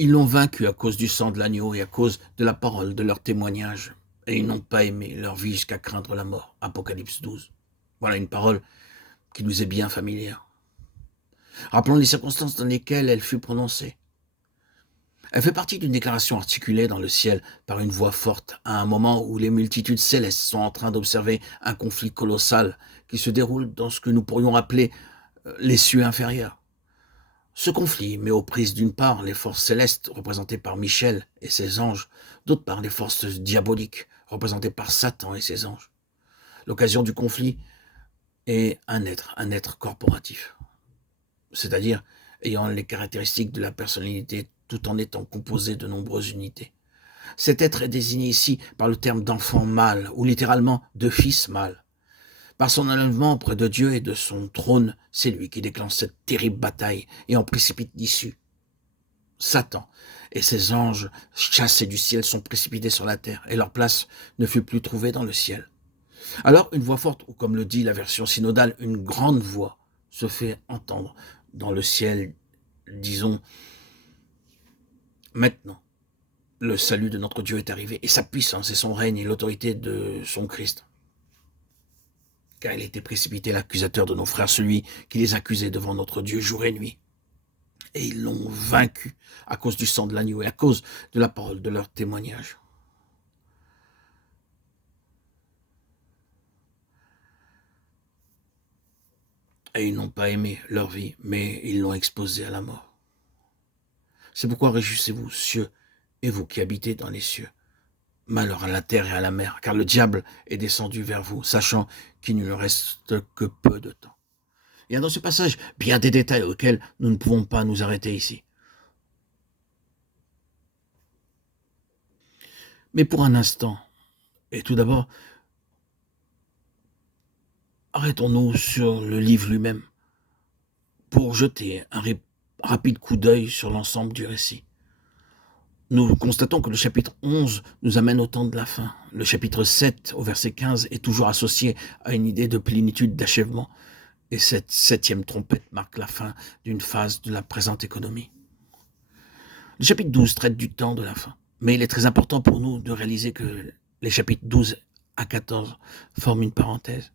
Ils l'ont vaincu à cause du sang de l'agneau et à cause de la parole de leur témoignage. Et ils n'ont pas aimé leur vie jusqu'à craindre la mort. Apocalypse 12. Voilà une parole qui nous est bien familière. Rappelons les circonstances dans lesquelles elle fut prononcée. Elle fait partie d'une déclaration articulée dans le ciel par une voix forte, à un moment où les multitudes célestes sont en train d'observer un conflit colossal qui se déroule dans ce que nous pourrions appeler les cieux inférieurs. Ce conflit met aux prises d'une part les forces célestes représentées par Michel et ses anges, d'autre part les forces diaboliques représentées par Satan et ses anges. L'occasion du conflit est un être corporatif, c'est-à-dire ayant les caractéristiques de la personnalité tout en étant composé de nombreuses unités. Cet être est désigné ici par le terme d'enfant mâle, ou littéralement de fils mâle. Par son enlèvement auprès de Dieu et de son trône, c'est lui qui déclenche cette terrible bataille et en précipite l'issue. Satan et ses anges chassés du ciel sont précipités sur la terre, et leur place ne fut plus trouvée dans le ciel. Alors une voix forte, ou comme le dit la version synodale, une grande voix, se fait entendre dans le ciel, disons, maintenant. Le salut de notre Dieu est arrivé, et sa puissance et son règne et l'autorité de son Christ. Car il était précipité l'accusateur de nos frères, celui qui les accusait devant notre Dieu jour et nuit. Et ils l'ont vaincu à cause du sang de l'agneau et à cause de la parole de leur témoignage. Et ils n'ont pas aimé leur vie, mais ils l'ont exposée à la mort. C'est pourquoi réjouissez-vous, cieux, et vous qui habitez dans les cieux. Malheur à la terre et à la mer, car le diable est descendu vers vous, sachant qu'il ne lui reste que peu de temps. Il y a dans ce passage bien des détails auxquels nous ne pouvons pas nous arrêter ici. Mais pour un instant, et tout d'abord, arrêtons-nous sur le livre lui-même pour jeter un rapide coup d'œil sur l'ensemble du récit. Nous constatons que le chapitre 11 nous amène au temps de la fin. Le chapitre 7, au verset 15, est toujours associé à une idée de plénitude, d'achèvement. Et cette 7e trompette marque la fin d'une phase de la présente économie. Le chapitre 12 traite du temps de la fin. Mais il est très important pour nous de réaliser que les chapitres 12 à 14 forment une parenthèse.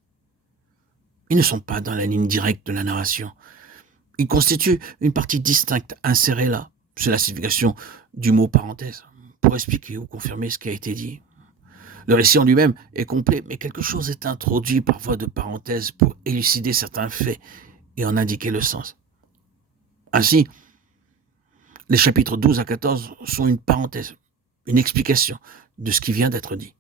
Ils ne sont pas dans la ligne directe de la narration. Ils constituent une partie distincte, insérée là. C'est la signification du mot parenthèse, pour expliquer ou confirmer ce qui a été dit. Le récit en lui-même est complet, mais quelque chose est introduit par voie de parenthèse pour élucider certains faits et en indiquer le sens. Ainsi, les chapitres 12 à 14 sont une parenthèse, une explication de ce qui vient d'être dit.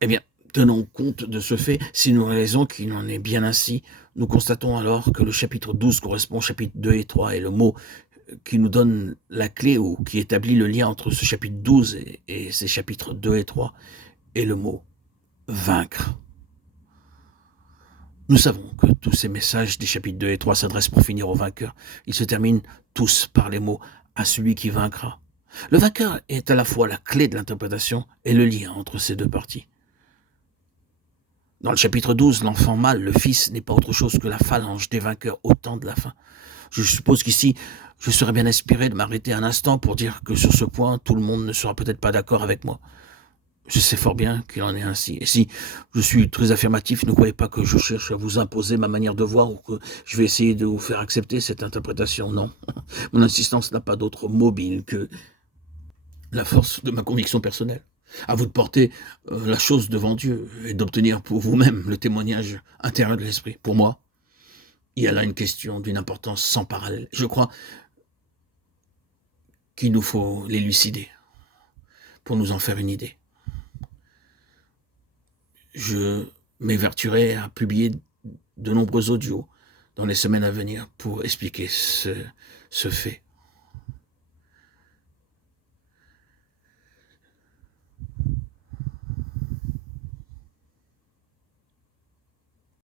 Eh bien, tenons compte de ce fait, si nous réalisons qu'il en est bien ainsi, nous constatons alors que le chapitre 12 correspond au chapitre 2 et 3, et le mot qui nous donne la clé ou qui établit le lien entre ce chapitre 12 et ces chapitres 2 et 3 est le mot vaincre. Nous savons que tous ces messages des chapitres 2 et 3 s'adressent pour finir au vainqueur. Ils se terminent tous par les mots « à celui qui vaincra ». Le vainqueur est à la fois la clé de l'interprétation et le lien entre ces deux parties. Dans le chapitre 12, l'enfant mâle, le fils, n'est pas autre chose que la phalange des vainqueurs au temps de la fin. Je suppose qu'ici, je serais bien inspiré de m'arrêter un instant pour dire que sur ce point, tout le monde ne sera peut-être pas d'accord avec moi. Je sais fort bien qu'il en est ainsi. Et si je suis très affirmatif, ne croyez pas que je cherche à vous imposer ma manière de voir ou que je vais essayer de vous faire accepter cette interprétation. Non. Mon insistance n'a pas d'autre mobile que la force de ma conviction personnelle. À vous de porter la chose devant Dieu et d'obtenir pour vous-même le témoignage intérieur de l'esprit. Pour moi, il y a là une question d'une importance sans parallèle. Je crois qu'il nous faut l'élucider pour nous en faire une idée. Je m'évertuerai à publier de nombreux audios dans les semaines à venir pour expliquer ce fait.